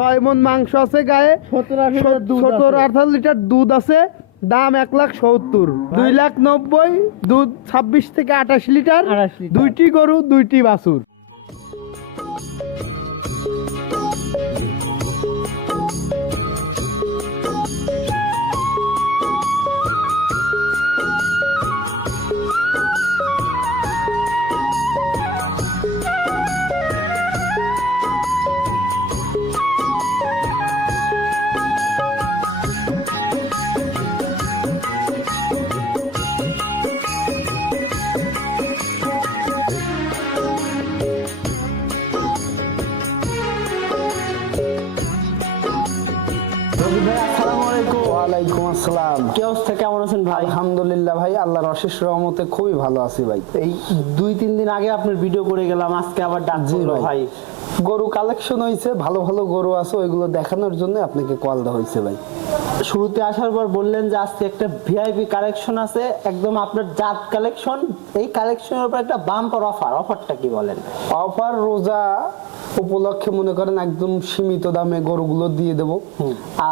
6 মণ মাংস আছে গায়ে, 17-18 লিটার দুধ আছে। দাম 1,70,000, 2,90,000, দুধ 26 থেকে 28 লিটার। দুইটি গরু, দুইটি বাছুর। ওয়ালাইকুম আসসালাম। কি অবস্থা, কেমন আছেন ভাই? আলহামদুলিল্লাহ ভাই, আল্লাহর অশেষ রহমতে খুবই ভালো আছি ভাই। এই 2-3 দিন আগে আপনার ভিডিও করে গেলাম, আজকে আবার ডাকছিল ভাই। গরু কালেকশন হয়েছে, ভালো ভালো গরু আছে, ওইগুলো দেখানোর জন্য আপনাকে কল দেওয়া হয়েছে ভাই। শুরুতে আসার পর বললেন যে আজকে একটা ভিআইপি কালেকশন আছে, একদম আপনার জাত কালেকশন। এই কালেকশনের উপর একটা বাম্পার অফারটা কি বলেন? অফার রোজা উপলক্ষে মনে করেন একদম সীমিত দামে গরুগুলো দিয়ে দেবো।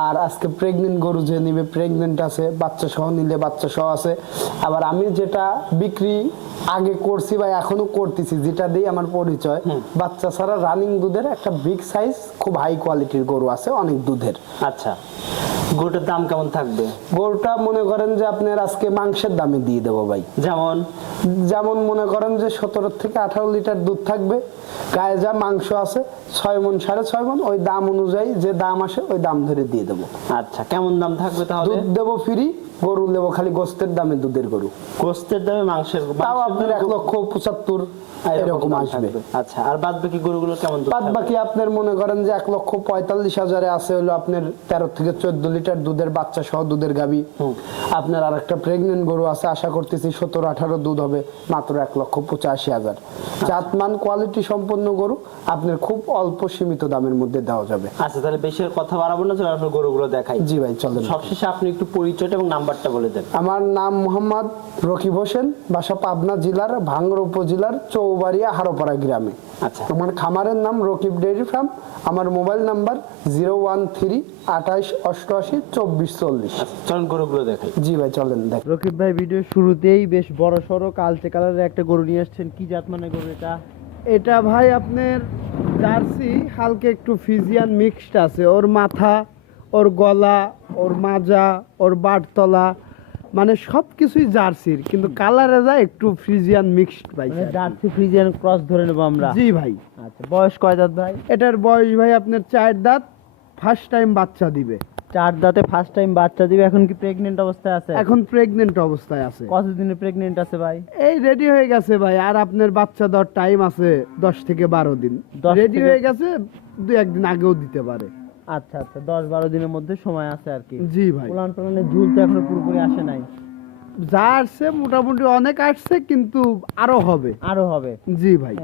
আর আজকে প্রেগনেন্ট গরু যে নিবে, প্রেগনেন্ট আছে, বাচ্চা সহ নিলে বাচ্চা সহ আছে। আবার আমি যেটা বিক্রি আগে করছি বা এখনো করতেছি, যেটা দিয়ে আমার পরিচয়, বাচ্চা ছাড়া রানিং দুধের একটা বিগ সাইজ খুব হাই কোয়ালিটির গরু আছে, অনেক দুধের। আচ্ছা, গরুটার দাম কেমন থাকবে? গরুটা মনে করেন যে আপনার আজকে মাংসের দামে দিয়ে দেবো ভাই। যেমন মনে করেন যে 17 থেকে 18 লিটার দুধ থাকবে, গায়ে যা মাংস আছে 6 মণ 6.5 মণ, ওই দাম অনুযায়ী যে দাম আসে ওই দাম ধরে দিয়ে দেবো। আচ্ছা, কেমন দাম থাকবে তাহলে? দুধ দেবো ফ্রি, গরু দেবো খালি গোস্তের দামে, দুধের গরু। গোস্তের দামে মাংসের তাও আপনার 1,75,000 এরকম আসবে। আচ্ছা, আর বাদ বাকি গরুগুলো কেমন? বাদ বাকি আপনার মনে করেন যে 1,45,000 আছে হলো আপনার 13 থেকে 14 লিটার দুধের বাচ্চা সহ দুধের গাবি। আপনার আর একটা প্রেগনেন্ট গরু আছে, আশা করতেছি 17-18 দুধ হবে, মাত্র 1,85,000। জাতমান কোয়ালিটি সম্পন্ন গরু আপনার খুব অল্প সীমিত দামের মধ্যে দেওয়া যাবে। আচ্ছা, তাহলে বেশি কথা বাড়াবো না, চলো আপনার গরুগুলো দেখাই। জি ভাই চলেন। সবশেষে আপনি একটু পরিচয়টা এবং নাম্বারটা বলে দেন। আমার নাম মোহাম্মদ রকিব হোসেন, বাসা পাবনা জেলার ভাঙ্গড়া উপজেলার চৌবাড়িয়া হারোপাড়া গ্রামে। আচ্ছা, আমার খামারের নাম রকিব ডেইরি ফার্ম। আমার মোবাইল নাম্বার 013-2888-2440। চলুন গরুগুলো দেখাই। জি ভাই চলেন দেখ। রকিব ভাই ভিডিও শুরুতেই বেশ বড় সড়ো কালচে কালারের একটা গরু নিয়ে আসছেন, কি জাত মানে গরু এটা? এটা ভাই আপনার জার্সি, হালকা একটু ফিজিয়ান মিক্সড আছে। ওর মাথা, ওর গলা, ওর মাজা, ওর বাটতলা, মানে সবকিছুই জার্সির, কিন্তু কালারে যায় একটু ফ্রিজিয়ান মিক্সড ভাই। জার্সি ফ্রিজিয়ান ক্রস ধরে নেবো আমরা? জি ভাই। আচ্ছা, বয়স কয় দাঁত ভাই? এটার বয়স ভাই আপনার 4 দাঁত, ফার্স্ট টাইম বাচ্চা দিবে। 4 দাঁতে ফার্স্ট টাইম বাচ্চা দিবে। এখন কি প্রেগন্যান্ট অবস্থায় আছে? এখন প্রেগনেন্ট অবস্থায় আছে। কতদিনের প্রেগন্যান্ট আছে ভাই? এই রেডি হয়ে গেছে ভাই, আর আপনার বাচ্চা দেওয়ার টাইম আছে 10 থেকে 12 দিন। রেডি হয়ে গেছে, 2-1 দিন আগেও দিতে পারে। আচ্ছা আচ্ছা, 10-12 দিনের মধ্যে সময় আছে আর কি। জি ভাই। উলান পালানের ঝুল তো এখনো পুরোপুরি আসে নাই। যা আসছে মোটামুটি অনেক আসছে, কিন্তু আরো হবে। জি ভাই।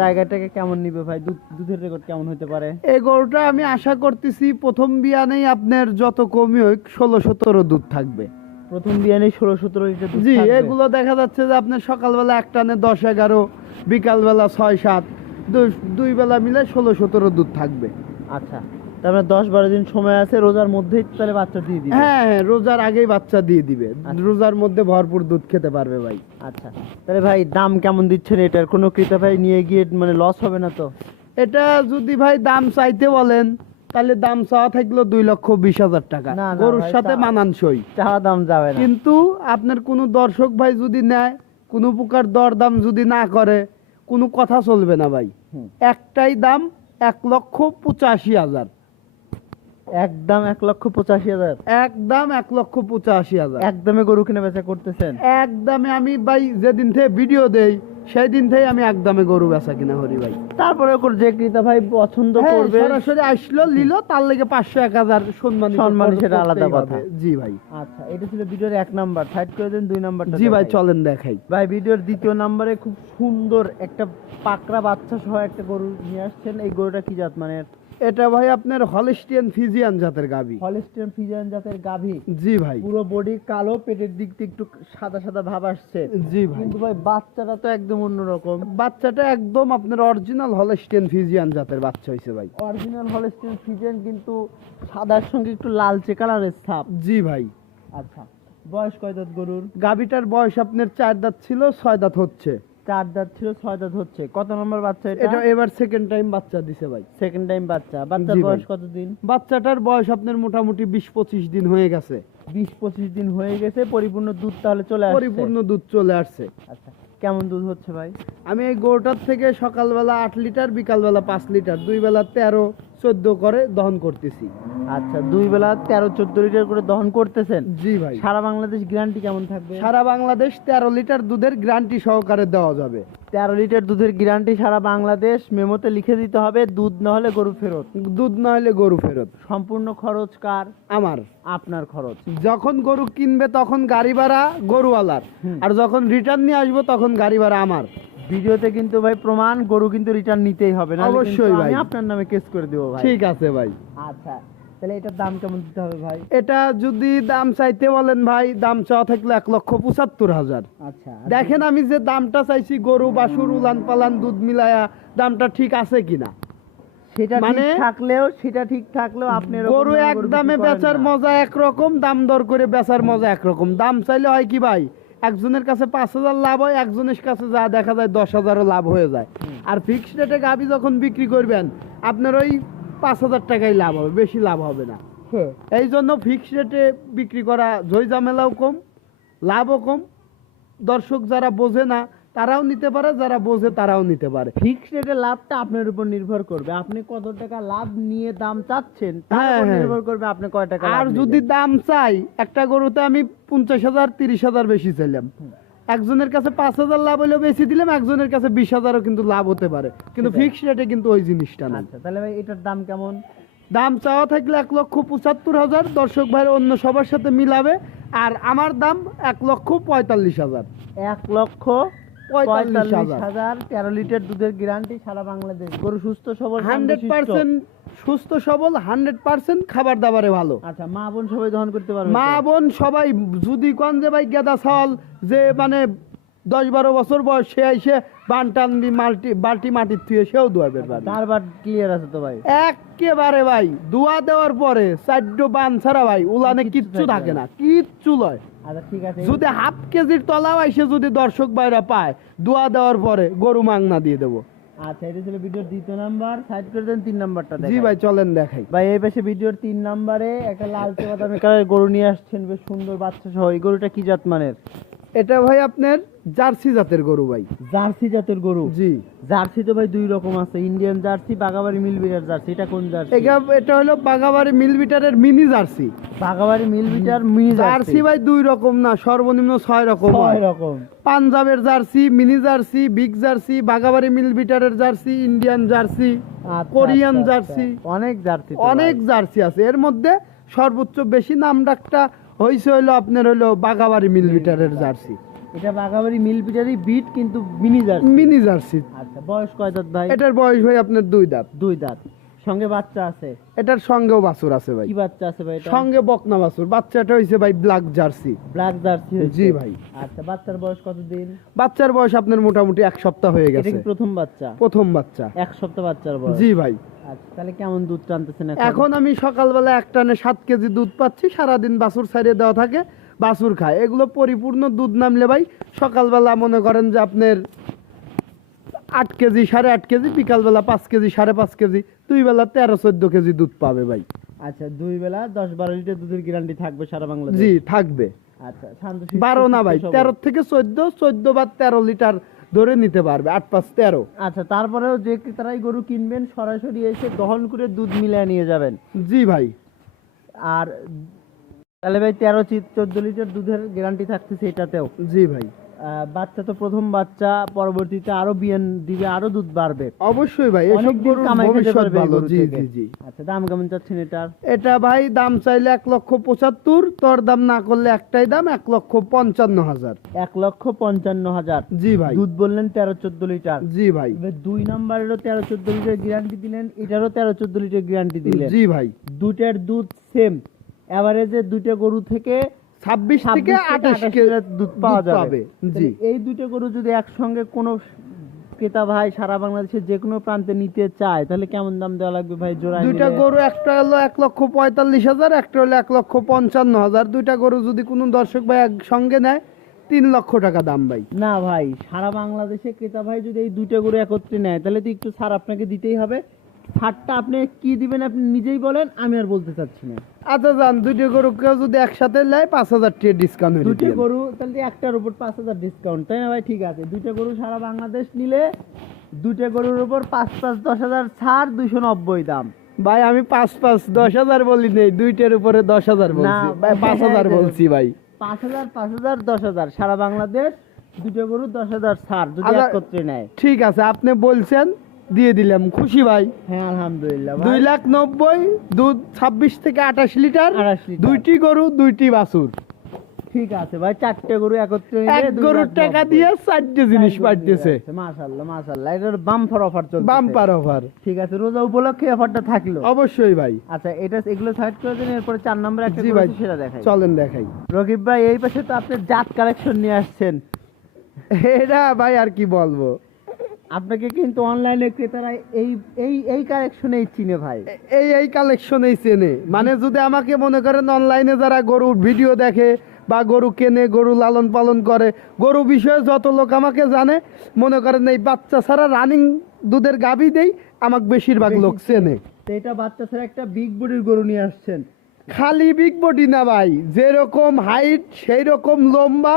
জায়গাটাকে কেমন নিবে ভাই? দুধের রেকর্ড কেমন হতে পারে? এই গরুটা আমি আশা করতেছি প্রথম বিয়ানেই আপনার যত কমই হোক 16-17 দুধ থাকবে। প্রথম বিয়ানে 16-17 লিটার দুধ জি, থাকবে? এগুলো দেখা যাচ্ছে যে আপনার সকালবেলা এক টানে 10-11, বিকালবেলা 6-7, দুই বেলা মিলে 16-17 দুধ থাকবে। আচ্ছা, তারপরে 10-12 দিন সময় আছে, রোজার মধ্যেই তাহলে বাচ্চা দিয়ে দিবে? হ্যাঁ, রোজার আগেই বাচ্চা দিয়ে দিবে। রোজার মধ্যে ভরপুর দুধ খেতে পারবে ভাই। আচ্ছা, তাহলে ভাই দাম কেমন দিচ্ছেন এটার? কোনো ক্রেতা ভাই নিয়ে গিয়ে মানে লস হবে না তো? এটা যদি ভাই দাম চাইতে বলেন, তাহলে দাম চাওয়া থাকলো 2,20,000 টাকা, গরুর সাথে মানানসই চাওয়া দাম যাবে না। কিন্তু আপনার কোনো দর্শক ভাই যদি নেয়, কোনো প্রকার দরদাম যদি না করে, কোনো কথা চলবে না ভাই। একটাই দাম 1,85,000। একদম 1,85,000? একদম 1,85,000। একদমে গরু কিনে বেচা করতেছেন? একদমে আমি ভাই যেদিন থেকে ভিডিও দেই সেই দিন থেকে আমি একদমে গরু বেচা কিনা করি ভাই। তারপরে যে ক্রেতা ভাই পছন্দ করবে, সরাসরি আসলো নিল, তার লেগে 500-1000 সম্মানী সেটা আলাদা কথা। জি ভাই। আচ্ছা, এটা ছিল ভিডিওর 1 নাম্বার। সাইড করে দেন 2 নাম্বারটা। জি ভাই চলেন দেখাই। ভাই ভিডিওর 2য় নাম্বারে খুব সুন্দর একটা পাকড়া বাচ্চা সহ একটা গরু নিয়ে আসছেন। এই গরুটা কি জাত মানের? এটা ভাই আপনার হলিস্টিয়ান ফিজিয়ান জাতের গাবি। হলিস্টিয়ান ফ্রিজিয়ান জাতের গাভী। জি ভাই। পুরো বডি কালো, পেটের দিক থেকে একটু সাদা সাদা ভাব আসছে। জি ভাই। কিন্তু ভাই বাচ্চাটা তো একদম অন্যরকম। বাচ্চাটা একদম আপনার অরিজিনাল হলিস্টিয়ান ফিজিয়ান জাতের বাচ্চা হয়েছে ভাই। অরিজিনাল হলিস্টিয়ান ফ্রিজিয়ান কিন্তু সাদার সঙ্গে একটু লালচে কালারের ছাপ। জি ভাই। আচ্ছা, বয়স কয় দাঁত গরুর? গাবিটার বয়স আপনার 4 দাঁত ছিল, 6 দাঁত হচ্ছে। 4 দাঁত ছিল, 6 দাঁত হচ্ছে। কত নম্বর বাচ্চা এটা এটা? এবার সেকেন্ড টাইম বাচ্চা দিছে ভাই। সেকেন্ড টাইম বাচ্চা। বাচ্চার জি ভাই। বয়স কতদিন? বাচ্চাটার বয়স আপনার মোটামুটি 20-25 দিন হয়ে গেছে। 20-25 দিন হয়ে গেছে, পরিপূর্ণ দুধ তাহলে চলে আসছে। পরিপূর্ণ দুধ চলে আসছে। আচ্ছা, কেমন দুধ হচ্ছে ভাই? আমি এই গরুটার থেকে সকালবেলা 8 লিটার, বিকালবেলা 5 লিটার, দুই বেলা 13-14 করে দহন করতেছি। আচ্ছা, দুই বেলা 13-14 লিটার করে দহন করতেছেন। জি ভাই। সারা বাংলাদেশ গ্যারান্টি কেমন থাকবে? সারা বাংলাদেশ 13 লিটার দুধের গ্যারান্টি সহকারে দেওয়া যাবে। 13 লিটার দুধের গ্যারান্টি সারা বাংলাদেশ। মেমোতে লিখে দিতে হবে, দুধ না হলে গরু ফেরত। দুধ না হলে গরু ফেরত। সম্পূর্ণ খরচ কার? আমার। আপনার খরচ। যখন গরু কিনবে তখন গাড়ি ভাড়া গরুওয়ালার, আর যখন রিটার্ন নিয়ে আসবো তখন গাড়ি ভাড়া আমার। ভিডিওতে কিন্তু ভাই প্রমাণ, গরু কিন্তু রিটার্ন নিতেই হবে না। অবশ্যই ভাই। আমি আপনার নামে কেস করে দেবো ভাই। ঠিক আছে ভাই। আচ্ছা, তাহলে এটার দাম কেমন দিতে হবে ভাই? এটা যদি দাম চাইতে বলেন ভাই, দাম চাওয়া থাকলে 1,75,000। আচ্ছা, দেখেন আমি যে দামটা চাইছি, গরু বাছুর উলান পালান দুধ মিলায়া দামটা ঠিক আছে কিনা। সেটা মানে সেটা ঠিক থাকলেও আপনি গরু এক দামে বেচার মজা একরকম, দাম দর করে বেচার মজা একরকম। দাম চাইলে হয় কি ভাই, একজনের কাছে 5,000 লাভ হয়, একজনের কাছে যা দেখা যায় 10,000ও লাভ হয়ে যায়। আর ফিক্সড রেটে গাবি যখন বিক্রি করবেন আপনার ওই 5,000 টাকাই লাভ হবে, বেশি লাভ হবে না। এই জন্য ফিক্সড রেটে বিক্রি করা ঝই ঝামেলাও কম, লাভও কম। দর্শক যারা বোঝে না তারাও নিতে পারে, যারা বোঝে তারাও নিতে পারে। ফিক্সড রেটের লাভটা আপনার উপর নির্ভর করবে। আপনি কত টাকা লাভ নিয়ে দাম চাচ্ছেন তার হ্যাঁ, উপর হ্যাঁ। নির্ভর করবে আপনি কয় টাকা আর লাভ যদি নেবেন। দাম চাই, একটা গরুতে আমি 50,000 30,000 বেশি চাইলাম, একজনের কাছে 5,000 লাভ হলেও বেশি দিলাম, একজনের কাছে 20,000ও কিন্তু লাভ হতে পারে, কিন্তু সেটাই। ফিক্সড রেটে কিন্তু ওই জিনিসটা না। আচ্ছা, তাহলে ভাই এটার দাম কেমন? দাম চাওয়া থাকলে 1,75,000, দর্শক ভাইয়ের অন্য সবার সাথে মিলাবে। আর আমার দাম 1,45,000। 1,45,000। 13 লিটার দুধের গ্যারান্টি সারা বাংলাদেশ। গরু সুস্থ সবল 100% সুস্থ সবল, 100% খাবার দাবারে ভালো। আচ্ছা, মা বোন সবাই দহন করতে পারবে? মা বোন সবাই। যদি কোন যে ভাই গেদা ছাওয়াল যে মানে 10-12 বছর বয়স, সে এসে বান টান বালতি মাটির থুয়ে সেও দুয়াবে পারে। কারবার ক্লিয়ার আছে তো ভাই? একেবারে ভাই দুয়া দেওয়ার পরে 4 বান ছাড়া ভাই উলানে কিচ্ছু থাকে না, কিচ্ছু লয়। আচ্ছা, ঠিক আছে। যদি হাফ কেজির তলাও এসে যদি দর্শক ভাইরা পায়, দোয়া দেওয়ার পরে গরু মাংনা দিয়ে দেবো। আচ্ছা, এটা ছিল ভিডিওর 2 নাম্বার। সাইড করে দেন 3 নাম্বারটা জি দেখেন। ভাই চলেন দেখাই। ভাই এই পাশে ভিডিওর 3 নাম্বারে একটা লালচে বাদামি কালারের গরু নিয়ে আসছেন, বেশ সুন্দর বাচ্চা সহ। এই গরুটা কি জাত মানের? এটা ভাই আপনার জার্সি জাতের গরু ভাই। জার্সি জাতের গরু? জি। জার্সি তো ভাই 2 রকম আছে, ইন্ডিয়ান জার্সি, বাগাবাড়ি মিলবিটার জার্সি। এটা কোন জার্সি? এটা হলো Bagabari মিলবিটারের mini jersey. Bagabari মিলবিটার mini jersey ভাই 2 রকম না, সর্বনিম্ন 6 রকম হয়। 6 রকম। পাঞ্জাবের jersey, mini jersey, big jersey, বাগাবাড়ি মিলবিটারের জার্সি, ইন্ডিয়ান জার্সি, আচ্ছা, কোরিয়ান আচ্ছা, জার্সি, আচ্ছা। অনেক জার্সি তো অনেক ভাই। জার্সি আছে। এর মধ্যে সর্বোচ্চ বেশি নামডাকটা হইছে হলো আপনার হলো বাগাবাড়ি মিলবিটারের জার্সি। এটা বাগাবাড়ি মিলবিটারই বিট, কিন্তু মিনি জার্সি। Mini jersey. আচ্ছা, বয়স কয় দাঁত ভাই? এটার বয়স ভাই আপনার 2 দাঁত। 2 দাঁত। সঙ্গে বাচ্চা আছে? এটার সঙ্গেও বাছুর আছে ভাই। কি বাচ্চা আছে ভাই এটা? সঙ্গে বকনা বাছুর। বাচ্চাটা হইছে ভাই ব্ল্যাক জার্সি। ব্ল্যাক জার্সি হয়েছে? জি ভাই। আচ্ছা, বাচ্চার বয়স কতদিন? বাচ্চার বয়স আপনার মোটামুটি 1 সপ্তাহ হয়ে এটা গেছে। কি প্রথম বাচ্চা? প্রথম বাচ্চা। 1 সপ্তাহ বাচ্চার বয়স? জি ভাই। আচ্ছা, তাহলে কেমন দুধ টানতেছেন এখন আমি সকালবেলা এক টানে 7 কেজি দুধ পাচ্ছি। সারাদিন বাছুর ছাড়িয়ে দেওয়া থাকে, বাছুর খায়। এগুলো পরিপূর্ণ দুধ নামলে ভাই সকালবেলা মনে করেন যে আপনার 8 কেজি 8.5 কেজি, বিকালবেলা 5 কেজি 5.5 কেজি, 2 বেলা 13-14 কেজি দুধ পাবে ভাই। আচ্ছা, 2 বেলা 10-12 লিটার দুধের গ্যারান্টি থাকবে সারা বাংলাদেশ? জি থাকবে। আচ্ছা, শান্ত 12 না ভাই, 13 থেকে 14 বা 13 লিটার ধরে নিতে পারবে। 8-5 13। আচ্ছা, তারপরেও যে ক্রেতারাই গরু কিনবেন সরাসরি এসে দহন করে দুধ মিলিয়ে নিয়ে যাবেন? জি ভাই। আর তাহলে ভাই 13-14 লিটার দুধের গ্যারান্টি থাকতেছে এটাতেও? জি ভাই। বাচ্চা তো প্রথম বাচ্চা, পরবর্তীতে আরো বিয়ান দিবে, আরো দুধ বাড়বে, অবশ্যই ভাই, এসব অনেকদিন গরুর কামাই খেতে ভবিষ্যৎ পারবে এই ভালো। গরু জি থেকে। জি জি। আচ্ছা, দাম কেমন চাচ্ছেন এটার? এটা ভাই দাম চাইলে 1,75,000, তোর দাম না করলে একটাই দাম 1,55,000। 1,55,000। জি ভাই। দুধ বললেন 13-14 লিটার। জি ভাই। এবার 2 নাম্বারেরও 13-14 লিটার গ্যারান্টি দিলেন, এটারও 13-14 লিটার গ্যারান্টি দিলেন। জি ভাই। দুটার দুধ সেম, এভারেজে দুইটা গরু থেকে 26 থেকে 28 লিটার দুধ পাওয়া দুধ যাবে। পাবে। জি। তাহলে এই দুইটা গরু যদি একসঙ্গে কোনো ক্রেতা ভাই সারা বাংলাদেশের যে কোনো প্রান্তে নিতে চায়, তাহলে কেমন দাম দেওয়া লাগবে ভাই জোড়ায় দুইটা নিলে? গরু, একটা হলো 1,45,000, একটা হলো 1,55,000। দুইটা গরু যদি কোনো দর্শক ভাই একসঙ্গে নেয় 3 লক্ষ টাকা দাম ভাই। না ভাই, সারা বাংলাদেশে ক্রেতা ভাই যদি এই দুইটা গরু একত্রে নেয়, তাহলে তো একটু ছাড় আপনাকে দিতেই হবে। ছাড়টা আপনি কি দিবেন আপনি নিজেই বলেন, আমি আর বলতে চাচ্ছি না। আচ্ছা যান, দুইটা গরু কেউ যদি একসাথে নেয় 5,000 টাকা ডিসকাউন্ট হয়ে দুইটা যাবে। গরু তাহলে একটার উপর 5,000 ডিসকাউন্ট, তাই না ভাই? ঠিক আছে, দুইটা গরু সারা বাংলাদেশ নিলে দুইটা গরুর উপর 5-10,000 ছাড়, 290 দাম। ভাই আমি 5,10,000 বলি নেই, দুইটার উপরে 10,000 না, বলছি ভাই, 5,000 বলছি ভাই। 5,000, 10,000 সারা বাংলাদেশ, দুটো গরু 10,000 ছাড় যদি আচ্ছা, একত্রে নেয়। ঠিক আছে, আপনি বলছেন দিয়ে দিলাম, খুশি ভাই। হ্যাঁ আলহামদুলিল্লাহ ভাই। 2,90,000, দুধ 26 থেকে 28 লিটার, 28 লিটার। দুইটি গরু দুইটি বাছুর। ঠিক আছে ভাই, চারটে গরু একত্রে এক নিলে গরুর টাকা দিয়ে 4টে জিনিস পাইতেছে। মাশাআল্লাহ মাশাআল্লাহ, এটার বাম্পার অফার চলছে। Bumper offer. ঠিক আছে, রোজা উপলক্ষে অফারটা থাকলো। অবশ্যই ভাই। আচ্ছা, এগুলো সাইড করে দিন, এরপরে 4 নম্বরে একটা জি গরু ভাই, আছে, সেটা দেখাই। চলেন দেখাই। রকিব ভাই, এই পাশে তো আপনি জাত কালেকশন নিয়ে আসছেন। এটা ভাই আর কি বলবো, আপনাকে কিন্তু অনলাইনে ক্রেতারা এই এই এই কালেকশনেই চিনে ভাই। এই কালেকশনেই চেনে। মানে যদি আমাকে মনে করেন অনলাইনে যারা গরুর ভিডিও দেখে বা গরু কেনে, গরু লালন পালন করে, গরু বিষয়ে যত লোক আমাকে জানে, মনে করেন এই বাচ্চা ছাড়া রানিং দুধের গাভী দেই, আমাকে বেশিরভাগ লোক চেনে। তো এটা বাচ্চা ছাড়া একটা বিগ বডির গরু নিয়ে আসছেন। খালি বিগ বডি না ভাই, যেরকম হাইট সেই রকম লম্বা,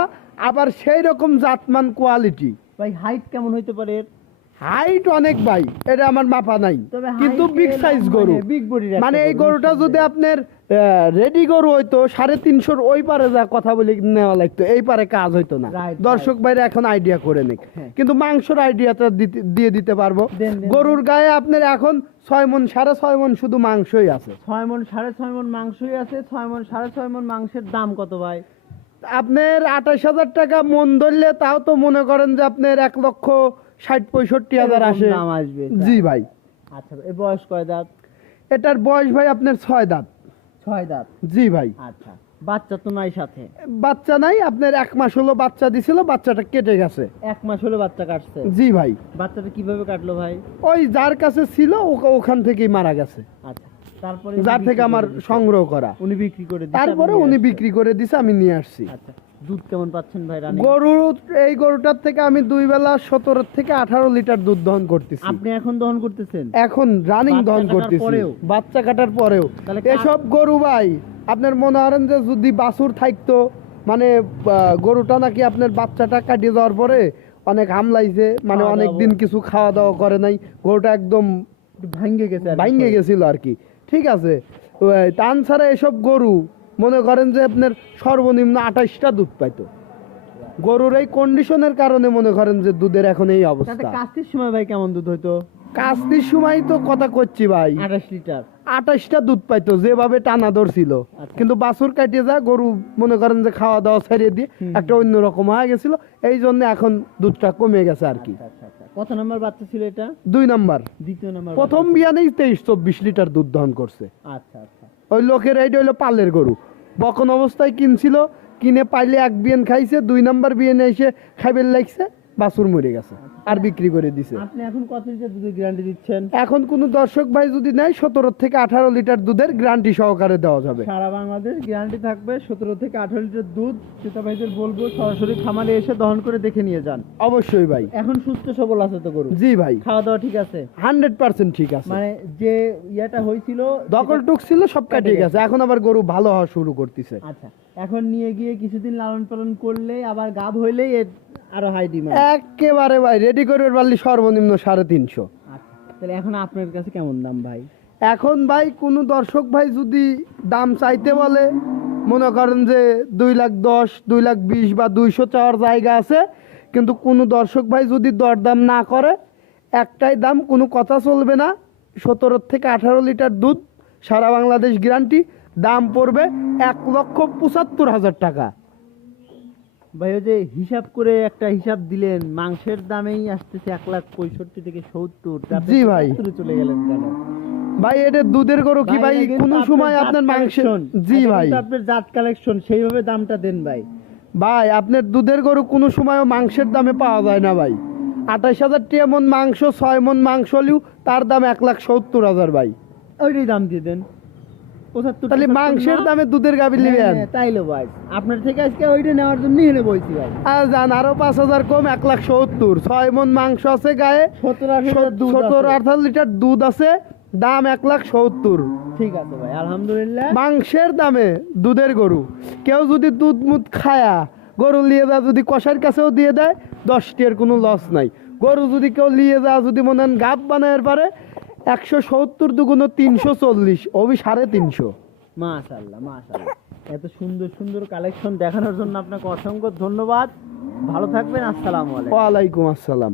আবার সেই রকম জাতমান কোয়ালিটি। ভাই হাইট কেমন হইতে পারে এর? হাইট অনেক ভাই, এটা আমার মাপা নাই, তবে কিন্তু height বিগ এর সাইজ মানে গরু। big body র একটা মানে এই গরু, গরুটা যদি নিঃসন্দেহে। আপনার রেডি গরু হইতো 350 ওই পারে যা কথা বলে নেওয়া লাগতো, এই পারে কাজ হইতো না। Right, দর্শক ভাইরা এখন আইডিয়া করে নিক, হ্যাঁ। কিন্তু মাংসর আইডিয়াটা দিয়ে দিতে পারবো। দেন। গরুর গায়ে আপনার এখন 6 মণ 6.5 মণ শুধু মাংসই আছে। 6 মণ 6.5 মণ মাংসই আছে। 6 মণ 6.5 মণ মাংসের দাম কত ভাই? আপনার 28,000 টাকা মন ধরলে তাও তো মনে করেন যে আপনার 1,60,000-65,000 আসে। এরকম দাম আসবে। জি ভাই। আচ্ছা, এর বয়স কয় দাঁত? এটার বয়স ভাই আপনার 6 দাঁত। 6 দাঁত। জি ভাই। আচ্ছা, বাচ্চা তো নাই সাথে? বাচ্চা নাই, আপনার 1 মাস হলো বাচ্চা দিছিল, বাচ্চাটা কেটে গেছে। 1 মাস হলো বাচ্চা কাটছে। জি ভাই। বাচ্চাটা কিভাবে কাটলো ভাই? ওই যার কাছে ছিল ওখান থেকেই মারা গেছে, আচ্ছা, তারপরে যার উনি থেকে বিক্রি আমার করে দিছে। সংগ্রহ করা। উনি বিক্রি করে দিছে, তারপরে আপনি উনি নিয়ে বিক্রি করে দিছে, আমি নিয়ে আসছি। আসছেন। আচ্ছা, দুধ কেমন পাচ্ছেন ভাই রানী? এই গরুটার থেকে আমি 2 বেলা 17 থেকে 18 লিটার দুধ দহন করতেছি। আপনি এখন দহন করতেছেন? এখন রানিং বাচ্চা দহন কাটার করতেছি, পরেও? বাচ্চা কাটার পরেও। তাহলে এসব গরু ভাই আপনার মনে করেন যে যদি বাছুর থাকতো, মানে গরুটা নাকি আপনার বাচ্চাটা কাটিয়ে যাওয়ার পরে অনেক হামলাইছে, মানে খাওয়া অনেক দাওয়া- দিন কিছু খাওয়া দাওয়া করে নাই, গরুটা একদম ভাঙ্গে গেছে আর কি। ভাঙ্গে গেছিল আর কি। ঠিক আছে, টান ছাড়া এসব গরু মনে করেন যে আপনার সর্বনিম্ন 28টা দুধ পাইতো। গরুর এই কন্ডিশনের কারণে মনে করেন যে দুধের এখন এই তাতে অবস্থা। কাস্তির সময় ভাই কেমন দুধ হইতো? কাস্তির সময় তো কথা করছি ভাই, 28 লিটার। 28টা দুধ পাইতো, যেভাবে টানা ধরছিল। আচ্ছা। কিন্তু বাছুর কাটিয়ে যা গরু মনে করেন যে খাওয়া দাওয়া ছাড়িয়ে দিয়ে একটা অন্যরকম হয়ে গেছিল, এই জন্য এখন দুধটা কমে গেছে আর কি। আচ্ছা, আচ্ছা। কত নম্বর বাচ্চা ছিল এটা? 2 নাম্বার। দ্বিতীয় নম্বর প্রথম বিয়ানেই 23-24 লিটার দুধ দহন করছে। আচ্ছা আচ্ছা। ওই লোকের এইটা হইলো পালের গরু, বকন অবস্থায় কিনছিল, কিনে পাইলে 1 বিয়ান খাইছে, 2 নাম্বার বিয়ানে এসে খাইবে লাগছে, বাছুর মরে গেছে আর বিক্রি করে দিছে। আপনি এখন কত লিটার দুধের গ্যারান্টি দিচ্ছেন? এখন কোন দর্শক ভাই যদি নেয় 17 থেকে 18 লিটার দুধের গ্যারান্টি সহকারে দেওয়া যাবে। সারা বাংলাদেশ গ্যারান্টি থাকবে। 17 থেকে 18 লিটার দুধ। ক্রেতা ভাইদের বলবো সরাসরি খামারে এসে দহন করে দেখে নিয়ে যান। অবশ্যই ভাই। এখন সুস্থ সবল আছে তো গরু? জি ভাই, খাওয়া দাওয়া ঠিক আছে? 100% ঠিক আছে। মানে যে ইয়াটা হয়েছিল দখল টুক ছিল সব কাটিয়ে গেছে, এখন আবার গরু ভালো হওয়া শুরু করতেছে। আচ্ছা, এখন নিয়ে গিয়ে কিছুদিন লালন পালন করলে আবার গাব হইলেই এর আরো হাই ডিমান্ড। একেবারে ভাই রেডি করে পারলি সর্বনিম্ন 350। আচ্ছা, তাহলে এখন আপনার কাছে কেমন দাম ভাই? এখন ভাই কোন দর্শক ভাই যদি দাম চাইতে বলে মনে করেন যে 2,10,000, 2,20,000 বা 200 চাওয়ার জায়গা আছে, কিন্তু কোনো দর্শক ভাই যদি দরদাম না করে, একটাই দাম, কোনো কথা চলবে না। 17 থেকে 18 লিটার দুধ, সারা বাংলাদেশ গ্যারান্টি। দাম পড়বে 1,75,000 টাকা। ভাই ওই যে হিসাব করে একটা হিসাব দিলেন, মাংসের দামেই আসতেছে 1,65,000 থেকে 70। তা আপনি জি ভাই। 70 চলে গেলেন কেন? ভাই এটা দুধের গরু কি ভাই এটা কিন্তু কোনো সময় জাত আপনার মাংসের, collection। জি এটা ভাই, কিন্তু আপনার জাত কালেকশন, সেইভাবে দামটা দেন ভাই। ভাই আপনার দুধের গরু কোনো সময়ও মাংসের দামে পাওয়া যায় না ভাই। 28,000 টাকা মন মাংস, 6 মন মাংস হলেও তার দাম 1,70,000 ভাই। ওইটাই দাম দিয়ে দেন 75। তাহলে মাংসের দামে দুধের গাভী নেবেন? তাইলে ভাই আপনার থেকে আজকে ওইটা নেওয়ার জন্য এনে বলছি ভাই। আর জান আরো 5,000 কম, 1,70,000। 6 মন মাংস আছে গায়ে, 17-18 লিটার দুধ আছে, দাম 1,70,000। ঠিক আছে ভাই, আলহামদুলিল্লাহ। মাংসের দামে দুধের গরু, কেউ যদি দুধ মুধ খায়া গরু নিয়ে যা, যদি কষার কাছেও দিয়ে দেয়, 10 টাকার কোনো লস নাই। গরু যদি কেউ নিয়ে যা, যদি মনে হয় গাব বানায় পারে, 170 দুগুণ 340, ওবি 350। মাশাআল্লাহ মাশাআল্লাহ, এত সুন্দর সুন্দর কালেকশন দেখানোর জন্য আপনাকে অসংখ্য ধন্যবাদ। ভালো থাকবেন, আসসালামু আলাইকুম। ওয়ালাইকুম আসসালাম।